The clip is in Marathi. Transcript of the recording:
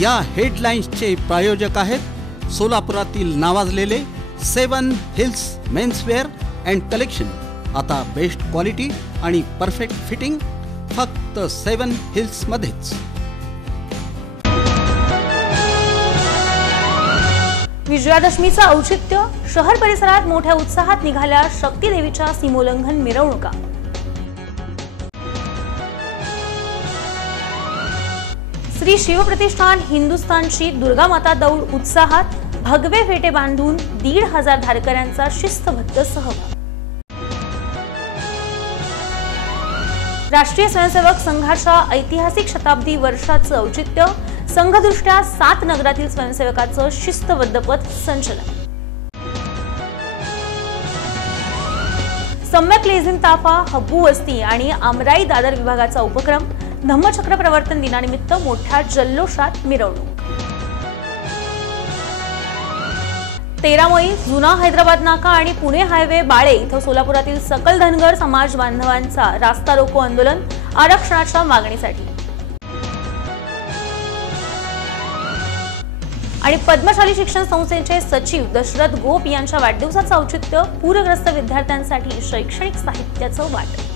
या हेडलाईन्सचे प्रायोजक आहेत सोलापुरातील नावाजलेले 7 हिल्स मेन्सवेअर अँड कलेक्शन। आता बेस्ट क्वालिटी आणि परफेक्ट फिटिंग फक्त 7 हिल्स मध्येच। विजयादशमीचं औचित्य, शहर परिसरात मोठ्या उत्साहात निघाल्या शक्तीदेवीच्या सीमोल्लंघन मिरवणुका। श्री शिवप्रतिष्ठान हिंदुस्थानची दुर्गा माता दौड उत्साहात, भगवे फेटे बांधून 1,500 धारकऱ्यांचा शिस्तबद्ध सहभाग। राष्ट्रीय स्वयंसेवक संघाच्या ऐतिहासिक शताब्दी वर्षाचं औचित्य, संघदृष्ट्या 7 नगरातील स्वयंसेवकाचं शिस्तबद्ध पथ संचलन। सम्यक लेझिम ताफा, हब्बू वस्ती आणि आमराई दादर विभागाचा उपक्रम, धम्मचक्र प्रवर्तन दिनानिमित्त मोठ्या जल्लोषात मिरवणूक। 13 मई जुना हैदराबाद नाका आणि पुणे हायवे बाळे इथं सोलापुरातील सकल धनगर समाज बांधवांचा रास्ता रोको आंदोलन, आरक्षणाच्या मागणीसाठी। आणि पद्मशाली शिक्षण संस्थेचे सचिव दशरथ गोप यांच्या वाढदिवसाचं औचित्य, पूरग्रस्त विद्यार्थ्यांसाठी शैक्षणिक साहित्याचं वाटप।